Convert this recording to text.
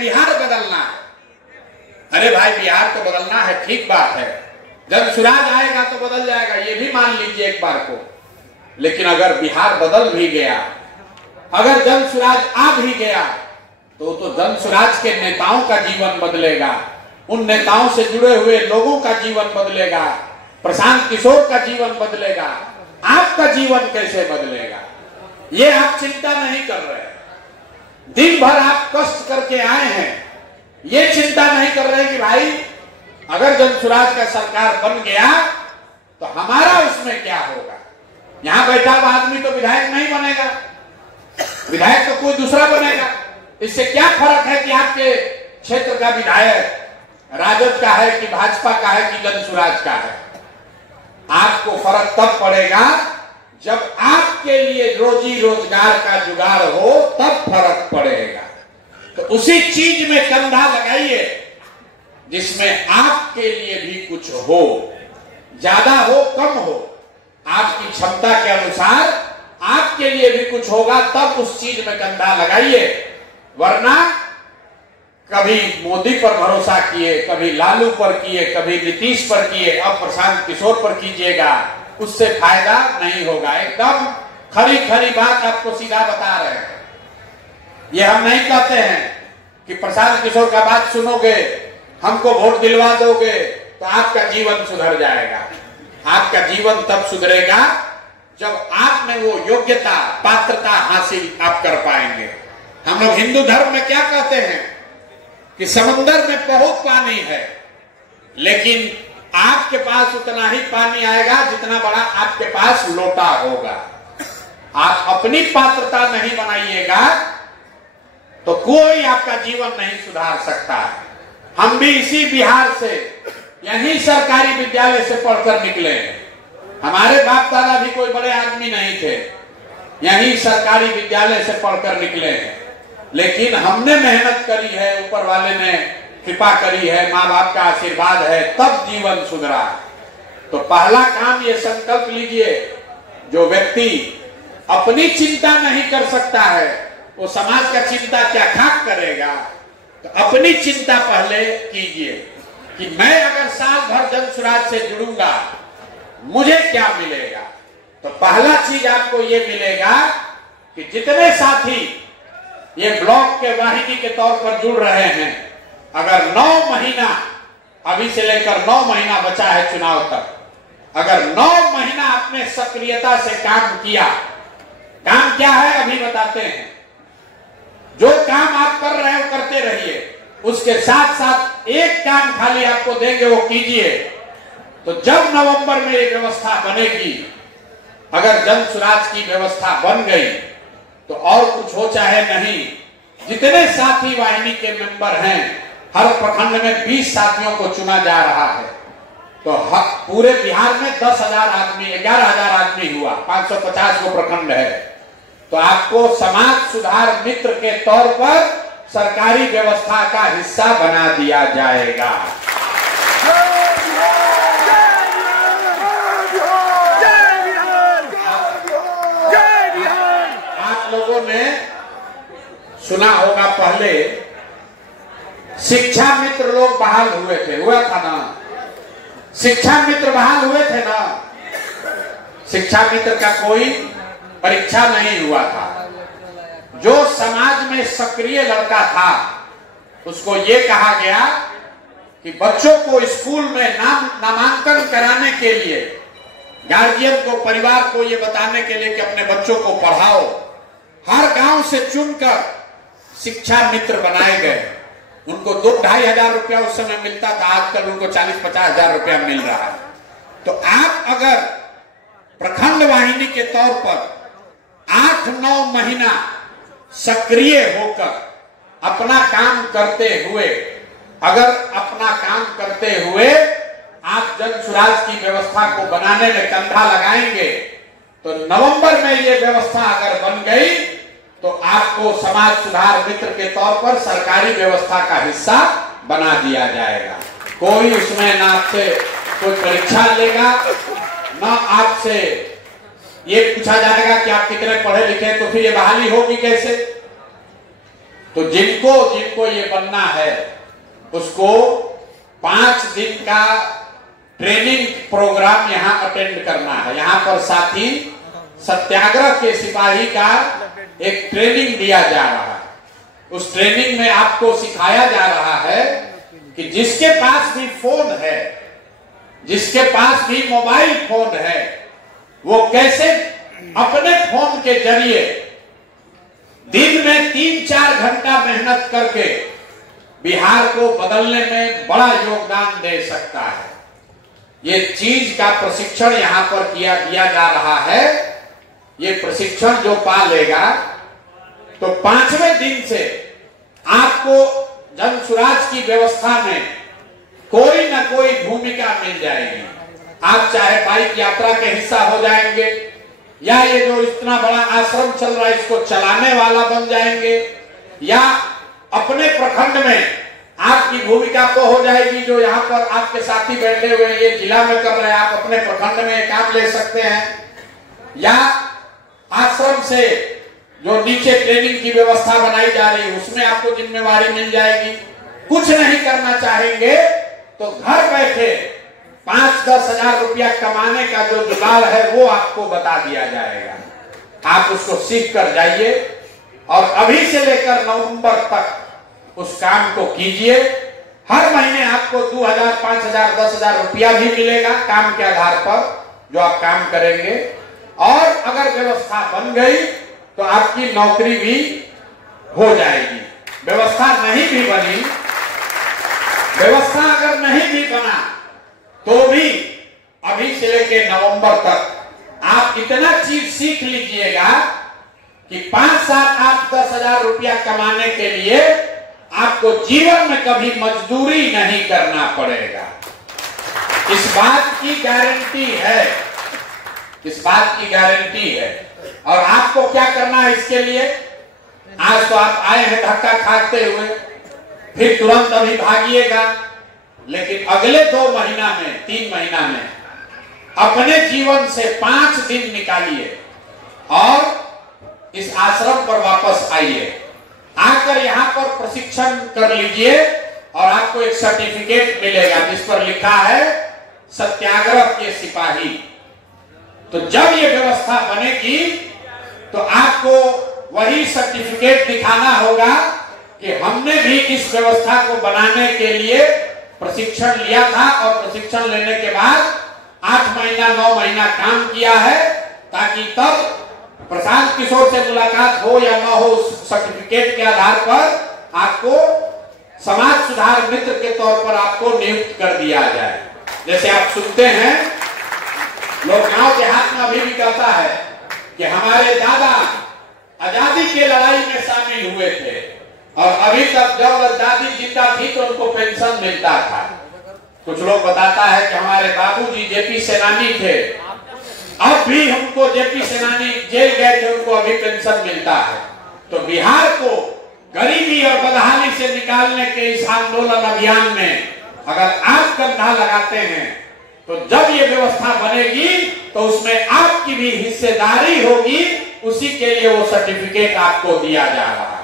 बिहार बदलना है। अरे भाई बिहार तो बदलना है, ठीक बात है, जन सुराज आएगा तो बदल जाएगा, ये भी मान लीजिए एक बार को। लेकिन अगर बिहार बदल भी गया, अगर जन सुराज आ भी गया, तो जन सुराज के नेताओं का जीवन बदलेगा, उन नेताओं से जुड़े हुए लोगों का जीवन बदलेगा, प्रशांत किशोर का जीवन बदलेगा। आपका जीवन कैसे बदलेगा, ये आप चिंता नहीं कर रहे। दिन भर आप कष्ट करके आए हैं, ये चिंता नहीं कर रहे कि भाई अगर जनसुराज का सरकार बन गया तो हमारा उसमें क्या होगा। यहां बैठा हुआ आदमी तो विधायक नहीं बनेगा, विधायक तो कोई दूसरा बनेगा। इससे क्या फर्क है कि आपके क्षेत्र का विधायक राजद का है कि भाजपा का है कि जनसुराज का है। आपको फर्क तब पड़ेगा जब आपके लिए रोजी रोजगार का जुगाड़ हो, तब फर्क पड़ेगा। तो उसी चीज में कंधा लगाइए जिसमें आपके लिए भी कुछ हो, ज्यादा हो कम हो, आपकी क्षमता के अनुसार आपके लिए भी कुछ होगा, तब उस चीज में कंधा लगाइए। वरना कभी मोदी पर भरोसा किए, कभी लालू पर किए, कभी नीतीश पर किए, अब प्रशांत किशोर पर कीजिएगा, उससे फायदा नहीं होगा। एकदम खरी खरी बात आपको सीधा बता रहे हैं। ये हम नहीं कहते हैं कि प्रशांत किशोर का बात सुनोगे, हमको वोट दिलवा दोगे तो आपका जीवन सुधर जाएगा। आपका जीवन तब सुधरेगा जब आप में वो योग्यता, पात्रता हासिल आप कर पाएंगे। हम लोग हिंदू धर्म में क्या कहते हैं कि समुद्र में बहुत पानी है, लेकिन आपके पास उतना ही पानी आएगा जितना बड़ा आपके पास लोटा होगा। आप अपनी पात्रता नहीं बनाइएगा तो कोई आपका जीवन नहीं सुधार सकता है। हम भी इसी बिहार से, यही सरकारी विद्यालय से पढ़कर निकले हैं। हमारे बाप दादा भी कोई बड़े आदमी नहीं थे, यही सरकारी विद्यालय से पढ़कर निकले हैं। लेकिन हमने मेहनत करी है, ऊपर वाले ने कृपा करी है, माँ बाप का आशीर्वाद है, तब जीवन सुधरा। तो पहला काम ये संकल्प लीजिए, जो व्यक्ति अपनी चिंता नहीं कर सकता है वो समाज का चिंता क्या खाक करेगा। तो अपनी चिंता पहले कीजिए कि मैं अगर साल भर जनसुराज से जुड़ूंगा मुझे क्या मिलेगा। तो पहला चीज आपको ये मिलेगा कि जितने साथी ये ब्लॉक के वाहिनी के तौर पर जुड़ रहे हैं, अगर 9 महीना, अभी से लेकर 9 महीना बचा है चुनाव तक, अगर 9 महीना आपने सक्रियता से काम किया, काम क्या है अभी बताते हैं। जो काम आप कर रहे हो करते रहिए, उसके साथ साथ एक काम खाली आपको देंगे वो कीजिए। तो जब नवंबर में ये व्यवस्था बनेगी, अगर जनसुराज की व्यवस्था बन गई तो और कुछ हो चाहे नहीं, जितने साथी वाहिनी के मेंबर हैं, हर प्रखंड में 20 साथियों को चुना जा रहा है। तो पूरे बिहार में 10,000 आदमी, 11,000 आदमी हुआ, 550 को प्रखंड है। तो आपको समाज सुधार मित्र के तौर पर सरकारी व्यवस्था का हिस्सा बना दिया जाएगा। आप लोगों ने सुना होगा पहले शिक्षा मित्र लोग बहाल हुए थे, हुआ था ना, शिक्षा मित्र बहाल हुए थे ना। शिक्षा मित्र का कोई परीक्षा नहीं हुआ था। जो समाज में सक्रिय लड़का था उसको ये कहा गया कि बच्चों को स्कूल में नामांकन कराने के लिए, गार्जियन को, परिवार को ये बताने के लिए कि अपने बच्चों को पढ़ाओ, हर गांव से चुनकर शिक्षा मित्र बनाए गए। उनको 2-2.5 हजार रुपया उस समय मिलता था, आजकल उनको 40-50 हजार रुपया मिल रहा है। तो आप अगर प्रखंड वाहिनी के तौर पर 8-9 महीना सक्रिय होकर अपना काम करते हुए, अगर अपना काम करते हुए आप जनसुराज की व्यवस्था को बनाने में कंधा लगाएंगे, तो नवंबर में ये व्यवस्था अगर बन गई तो आपको समाज सुधार मित्र के तौर पर सरकारी व्यवस्था का हिस्सा बना दिया जाएगा। कोई उसमें ना आपसे कोई परीक्षा लेगा, ना आपसे ये पूछा जाएगा कि आप कितने पढ़े लिखे, तो फिर ये बहाली होगी कैसे। तो जिनको जिनको ये बनना है उसको 5 दिन का ट्रेनिंग प्रोग्राम यहाँ अटेंड करना है। यहाँ पर साथी सत्याग्रह के सिपाही का एक ट्रेनिंग दिया जा रहा है। उस ट्रेनिंग में आपको सिखाया जा रहा है कि जिसके पास भी फोन है, जिसके पास भी मोबाइल फोन है, वो कैसे अपने फोन के जरिए दिन में 3-4 घंटा मेहनत करके बिहार को बदलने में बड़ा योगदान दे सकता है। ये चीज का प्रशिक्षण यहाँ पर दिया जा रहा है। ये प्रशिक्षण जो पा लेगा तो 5वें दिन से आपको जनसुराज की व्यवस्था में कोई न कोई भूमिका मिल जाएगी। आप चाहे बाइक यात्रा के हिस्सा हो जाएंगे, या ये जो इतना बड़ा आश्रम चल रहा है इसको चलाने वाला बन जाएंगे, या अपने प्रखंड में आपकी भूमिका तो हो जाएगी। जो यहाँ पर आपके साथी बैठे हुए हैं, ये जिला में कर रहे हैं, आप अपने प्रखंड में काम ले सकते हैं, या आश्रम से जो नीचे ट्रेनिंग की व्यवस्था बनाई जा रही है उसमें आपको जिम्मेवारी मिल जाएगी। कुछ नहीं करना चाहेंगे तो घर बैठे 5-10 हजार रुपया कमाने का जो जुगाड़ है वो आपको बता दिया जाएगा। आप उसको सीख कर जाइए और अभी से लेकर नवंबर तक उस काम को कीजिए। हर महीने आपको 2000, 5000, 10,000 रुपया भी मिलेगा काम के आधार पर जो आप काम करेंगे। और अगर व्यवस्था बन गई तो आपकी नौकरी भी हो जाएगी। व्यवस्था नहीं भी बनी, व्यवस्था अगर नहीं भी बना तो भी अभी से लेकर नवंबर तक आप इतना चीज सीख लीजिएगा कि 5, 7, 8, 10 हजार रुपया कमाने के लिए आपको जीवन में कभी मजदूरी नहीं करना पड़ेगा। इस बात की गारंटी है, इस बात की गारंटी है। और आपको क्या करना है इसके लिए? आज तो आप आए हैं धक्का खाते हुए, फिर तुरंत अभी भागिएगा, लेकिन अगले 2 महीना में, 3 महीना में अपने जीवन से 5 दिन निकालिए और इस आश्रम पर वापस आइए। आकर यहाँ पर प्रशिक्षण कर लीजिए और आपको एक सर्टिफिकेट मिलेगा जिस पर लिखा है सत्याग्रह के सिपाही। तो जब ये व्यवस्था बनेगी तो आपको वही सर्टिफिकेट दिखाना होगा कि हमने भी इस व्यवस्था को बनाने के लिए प्रशिक्षण लिया था और प्रशिक्षण लेने के बाद 8 महीना 9 महीना काम किया है, ताकि तब प्रशांत किशोर से मुलाकात हो या न हो उस सर्टिफिकेट के आधार पर आपको समाज सुधार मित्र के तौर पर आपको नियुक्त कर दिया जाए। जैसे आप सुनते हैं लोग गांव देहात में अभी भी कहता है कि हमारे दादा आजादी की लड़ाई में शामिल हुए थे और अभी तक जब दादी जिंदा थी तो उनको पेंशन मिलता था। कुछ लोग बताता है कि हमारे बाबूजी जेपी सेनानी थे, अब भी हमको जेपी सेनानी जेल गए थे उनको अभी पेंशन मिलता है। तो बिहार को गरीबी और बदहाली से निकालने के इस आंदोलन अभियान में अगर आप कंधा लगाते हैं तो जब ये व्यवस्था बनेगी तो उसमें आपकी भी हिस्सेदारी होगी। उसी के लिए वो सर्टिफिकेट आपको दिया जा रहा है।